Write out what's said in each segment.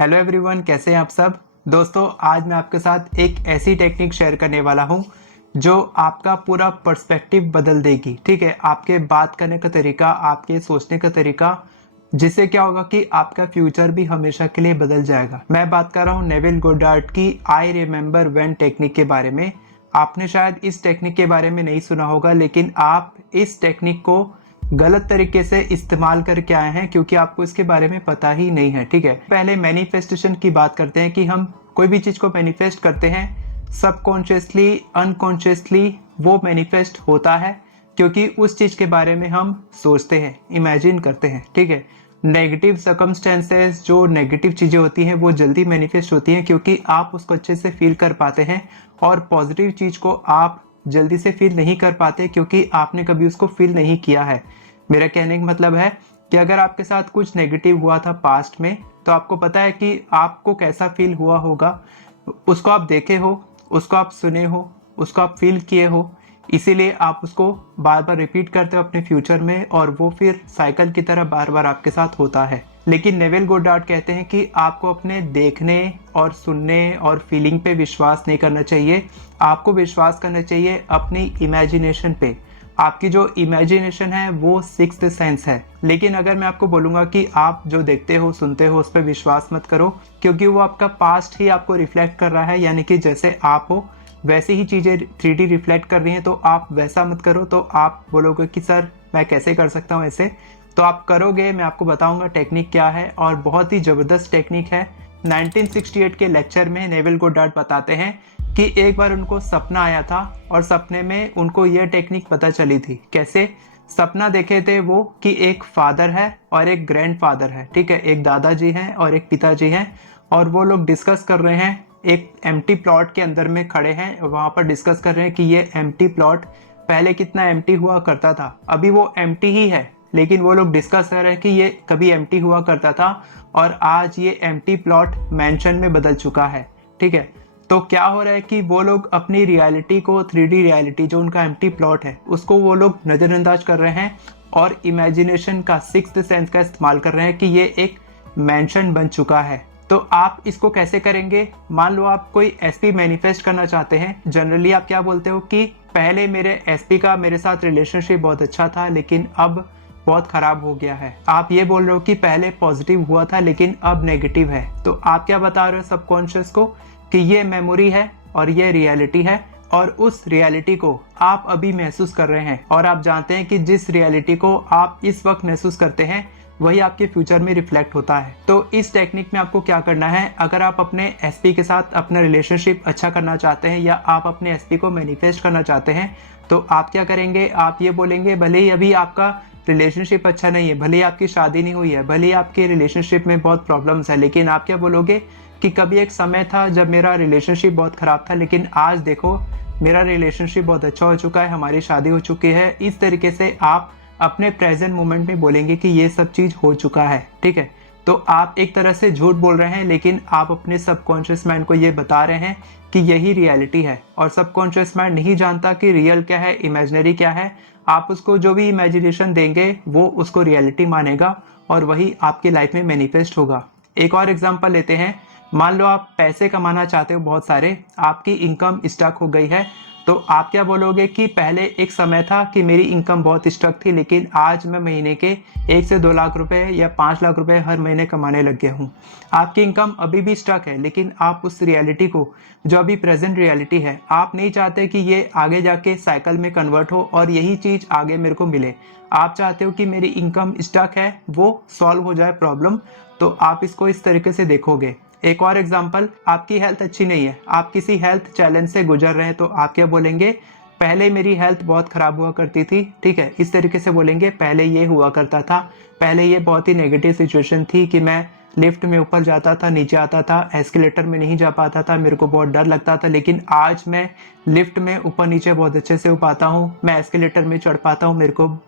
Hello everyone, कैसे हैं आप सब। दोस्तों, आज मैं आपके साथ एक ऐसी टेक्निक शेयर करने वाला हूं जो आपका पूरा पर्सपेक्टिव बदल देगी। ठीक है, आपके बात करने का तरीका, आपके सोचने का तरीका, जिससे क्या होगा कि आपका फ्यूचर भी हमेशा के लिए बदल जाएगा। मैं बात कर रहा हूं नेविल गोडार्ड की आई रिमेम्बर व्हेन टेक्निक के बारे में। आपने शायद इस टेक्निक के बारे में नहीं सुना होगा, लेकिन आप इस टेक्निक को गलत तरीके से इस्तेमाल करके आए हैं क्योंकि आपको इसके बारे में पता ही नहीं है। ठीक है, पहले मैनिफेस्टेशन की बात करते हैं कि हम कोई भी चीज को मैनिफेस्ट करते हैं, सबकॉन्शियसली अनकॉन्शियसली वो मैनिफेस्ट होता है क्योंकि उस चीज के बारे में हम सोचते हैं, इमेजिन करते हैं। ठीक है, नेगेटिव सर्कमस्टेंसेस, जो नेगेटिव चीजें होती हैं वो जल्दी मैनिफेस्ट होती हैं क्योंकि आप उसको अच्छे से फील कर पाते हैं, और पॉजिटिव चीज को आप जल्दी से फील नहीं कर पाते क्योंकि आपने कभी उसको फील नहीं किया है। मेरा कहने का मतलब है कि अगर आपके साथ कुछ नेगेटिव हुआ था पास्ट में, तो आपको पता है कि आपको कैसा फील हुआ होगा। उसको आप देखे हो, उसको आप सुने हो, उसको आप फील किए हो, इसीलिए आप उसको बार बार रिपीट करते हो अपने फ्यूचर में, और वो फिर साइकिल की तरह बार बार आपके साथ होता है। लेकिन नेविल गोडार्ड कहते हैं कि आपको अपने देखने और सुनने और फीलिंग पे विश्वास नहीं करना चाहिए, आपको विश्वास करना चाहिए अपनी इमेजिनेशन पे। आपकी जो इमेजिनेशन है वो सिक्स्थ सेंस है। लेकिन अगर मैं आपको बोलूंगा कि आप जो देखते हो सुनते हो उस पर विश्वास मत करो, क्योंकि वो आपका पास्ट ही आपको रिफ्लेक्ट कर रहा है, यानी कि जैसे आप हो वैसी ही चीजें 3D रिफ्लेक्ट कर रही हैं, तो आप वैसा मत करो। तो आप बोलोगे कि सर मैं कैसे कर सकता हूँ ऐसे, तो आप करोगे। मैं आपको बताऊंगा टेक्निक क्या है, और बहुत ही जबरदस्त टेक्निक है। 1968 के लेक्चर में नेविल गोडार्ड बताते हैं कि एक बार उनको सपना आया था, और सपने में उनको यह टेक्निक पता चली थी। कैसे? सपना देखे थे वो कि एक फादर है और एक ग्रैंडफादर है। ठीक है, एक दादाजी हैं और एक पिताजी हैं, और वो लोग डिस्कस कर रहे हैं, एक एम्प्टी प्लॉट के अंदर में खड़े हैं, वहां पर डिस्कस कर रहे हैं कि ये एम्प्टी प्लॉट पहले कितना एम्प्टी हुआ करता था। अभी वो एम्प्टी ही है, लेकिन वो लोग डिस्कस कर रहे हैं कि ये कभी एम्प्टी हुआ करता था और आज ये एम्प्टी प्लॉट मैंशन में बदल चुका है। ठीक है, तो क्या हो रहा है कि वो लोग अपनी रियलिटी को, 3D रियलिटी जो उनका एम्प्टी प्लॉट है, उसको वो लोग नजरअंदाज कर रहे हैं और इमेजिनेशन का, सिक्स्थ सेंस का इस्तेमाल कर रहे हैं कि ये एक मैंशन बन चुका है। तो आप इसको कैसे करेंगे? मान लो आप कोई एसपी मैनिफेस्ट करना चाहते हैं। जनरली आप क्या बोलते हो कि पहले मेरे एसपी का मेरे साथ रिलेशनशिप बहुत अच्छा था, लेकिन अब बहुत खराब हो गया है। आप ये बोल रहे हो कि पहले पॉजिटिव हुआ था लेकिन अब नेगेटिव है। तो आप क्या बता रहे हो सबकॉन्शियस को कि ये मेमोरी है और ये रियलिटी है, और उस रियलिटी को आप अभी महसूस कर रहे हैं, और आप जानते हैं कि जिस रियलिटी को आप इस वक्त महसूस करते हैं वही आपके फ्यूचर में रिफ्लेक्ट होता है। तो इस टेक्निक में आपको क्या करना है, अगर आप अपने एसपी के साथ अपना रिलेशनशिप अच्छा करना चाहते हैं, या आप अपने एसपी को मैनिफेस्ट करना चाहते हैं, तो आप क्या करेंगे? आप ये बोलेंगे, भले ही अभी आपका रिलेशनशिप अच्छा नहीं है, भले ही आपकी शादी नहीं हुई है, भले ही आपके रिलेशनशिप में बहुत प्रॉब्लम्स है, लेकिन आप क्या बोलोगे कि कभी एक समय था जब मेरा रिलेशनशिप बहुत खराब था, लेकिन आज देखो मेरा रिलेशनशिप बहुत अच्छा हो चुका है, हमारी शादी हो चुकी है। इस तरीके से आप अपने प्रेजेंट मोमेंट में बोलेंगे कि ये सब चीज हो चुका है। ठीक है, तो आप एक तरह से झूठ बोल रहे हैं, लेकिन आप अपने सबकॉन्शियस माइंड को ये बता रहे हैं कि यही रियलिटी है, और सबकॉन्शियस माइंड नहीं जानता कि रियल क्या है, इमेजिनरी क्या है। आप उसको जो भी इमेजिनेशन देंगे वो उसको रियलिटी मानेगा, और वही आपकी लाइफ में मैनिफेस्ट होगा। एक और एग्जांपल लेते हैं। मान लो आप पैसे कमाना चाहते हो बहुत सारे, आपकी इनकम स्टक हो गई है, तो आप क्या बोलोगे कि पहले एक समय था कि मेरी इनकम बहुत स्टक थी, लेकिन आज मैं महीने के 1 से 2 लाख रुपए या 5 लाख रुपए हर महीने कमाने लग गया हूँ। आपकी इनकम अभी भी स्टक है, लेकिन आप उस रियलिटी को, जो अभी प्रेजेंट रियलिटी है, आप नहीं चाहते कि ये आगे जाके साइकिल में कन्वर्ट हो और यही चीज आगे मेरे को मिले। आप चाहते हो कि मेरी इनकम स्टक है, वो सॉल्व हो जाए प्रॉब्लम। तो आप इसको इस तरीके से देखोगे। एक और एग्जांपल, आपकी हेल्थ अच्छी नहीं है, आप किसी हेल्थ चैलेंज से गुजर रहे हैं, तो आप क्या बोलेंगे? पहले मेरी हेल्थ बहुत खराब हुआ करती थी। ठीक है, इस तरीके से बोलेंगे, पहले ये हुआ करता था, पहले ये बहुत ही नेगेटिव सिचुएशन थी कि मैं लिफ्ट में ऊपर जाता था, नीचे आता था, एस्केलेटर में नहीं जा पाता था, मेरे को बहुत डर लगता था, लेकिन आज मैं लिफ्ट में ऊपर नीचे बहुत अच्छे से हो पाता हूँ, मैं एस्केलेटर में चढ़ पाता हूँ,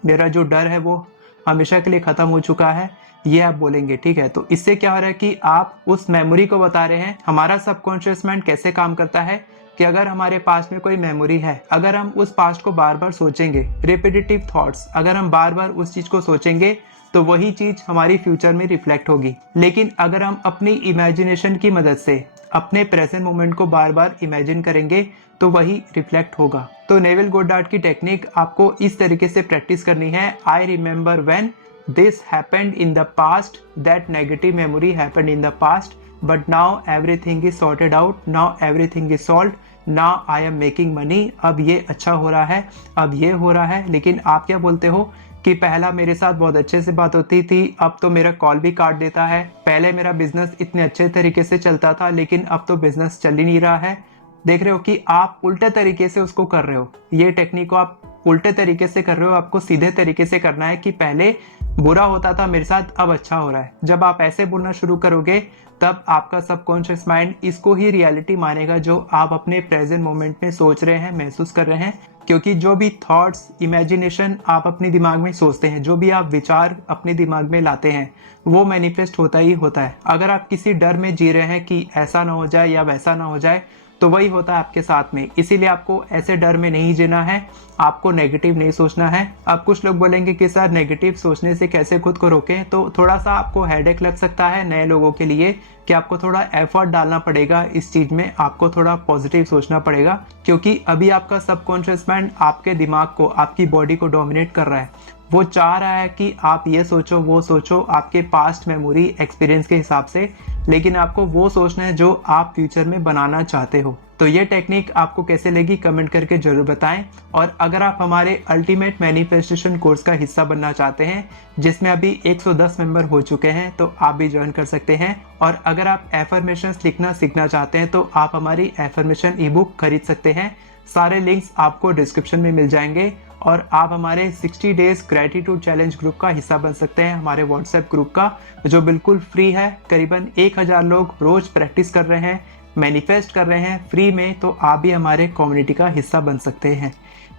मेरा जो डर है वो हमेशा के लिए खत्म हो चुका है। ये आप बोलेंगे। ठीक है, तो इससे क्या हो रहा है कि आप उस मेमोरी को बता रहे हैं। हमारा सबकॉन्शियस माइंड कैसे काम करता है कि अगर हमारे पास में कोई मेमोरी है, अगर हम उस पास्ट को बार बार सोचेंगे, रिपीटेटिव थॉट्स, अगर हम बार बार उस चीज को सोचेंगे, तो वही चीज हमारी फ्यूचर में रिफ्लेक्ट होगी। लेकिन अगर हम अपनी इमेजिनेशन की मदद से अपने प्रेजेंट मोमेंट को बार बार इमेजिन करेंगे तो वही रिफ्लेक्ट होगा। तो नेविल गोडार्ड की टेक्निक आपको इस तरीके से प्रैक्टिस करनी है। I remember when this happened in the past, that negative memory happened in the past, but now everything is sorted out, now everything is solved, now I am making money. अब ये अच्छा हो रहा है, अब ये हो रहा है। लेकिन आप क्या बोलते हो कि पहला मेरे साथ बहुत अच्छे से बात होती थी, अब तो मेरा कॉल भी काट देता है। पहले मेरा बिजनेस इतने अच्छे तरीके से चलता था, लेकिन अब तो बिजनेस चल ही नहीं रहा है। देख रहे हो कि आप उल्टे तरीके से उसको कर रहे हो। ये टेक्निक को आप उल्टे तरीके से कर रहे हो। आपको सीधे तरीके से करना है कि पहले बुरा होता था मेरे साथ, अब अच्छा हो रहा है। जब आप ऐसे बोलना शुरू करोगे तब आपका सबकॉन्शियस माइंड इसको ही रियलिटी मानेगा जो आप अपने प्रेजेंट मोमेंट में सोच रहे हैं, महसूस कर रहे हैं। क्योंकि जो भी थॉट्स, इमेजिनेशन आप अपने दिमाग में सोचते हैं, जो भी आप विचार अपने दिमाग में लाते हैं, वो मैनिफेस्ट होता ही होता है। अगर आप किसी डर में जी रहे हैं कि ऐसा ना हो जाए या वैसा ना हो जाए, तो वही होता है आपके साथ में। इसीलिए आपको ऐसे डर में नहीं जीना है, आपको नेगेटिव नहीं सोचना है। अब कुछ लोग बोलेंगे कि सर नेगेटिव सोचने से कैसे खुद को रोकें, तो थोड़ा सा आपको हेडेक लग सकता है नए लोगों के लिए कि आपको थोड़ा एफर्ट डालना पड़ेगा इस चीज में, आपको थोड़ा पॉजिटिव सोचना पड़ेगा। क्योंकि अभी आपका सबकॉन्शियस माइंड आपके दिमाग को, आपकी बॉडी को डोमिनेट कर रहा है। वो चाह रहा है कि आप ये सोचो, वो सोचो आपके पास्ट मेमोरी एक्सपीरियंस के हिसाब से, लेकिन आपको वो सोचना है जो आप फ्यूचर में बनाना चाहते हो। तो ये टेक्निक आपको कैसे लगी कमेंट करके जरूर बताएं। और अगर आप हमारे अल्टीमेट मैनिफेस्टेशन कोर्स का हिस्सा बनना चाहते हैं, जिसमें अभी 110 मेंबर हो चुके हैं, तो आप भी ज्वाइन कर सकते हैं। और अगर आप एफर्मेशंस लिखना सीखना चाहते हैं तो आप हमारी एफर्मेशन ई बुक खरीद सकते हैं। सारे लिंक्स आपको डिस्क्रिप्शन में मिल जाएंगे। और आप हमारे 60 डेज ग्रेटिट्यूड चैलेंज ग्रुप का हिस्सा बन सकते हैं, हमारे व्हाट्सएप ग्रुप का, जो बिल्कुल फ्री है। करीबन 1000 लोग रोज प्रैक्टिस कर रहे हैं, मैनिफेस्ट कर रहे हैं फ्री में। तो आप भी हमारे कम्युनिटी का हिस्सा बन सकते हैं।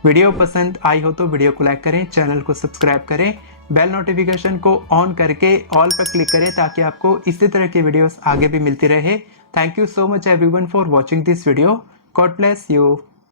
वीडियो पसंद आई हो तो वीडियो को लाइक करें, चैनल को सब्सक्राइब करें, बेल नोटिफिकेशन को ऑन करके ऑल पर क्लिक करें ताकि आपको इसी तरह की वीडियोस आगे भी मिलती रहे। Thank you so much everyone for watching this video. God bless you.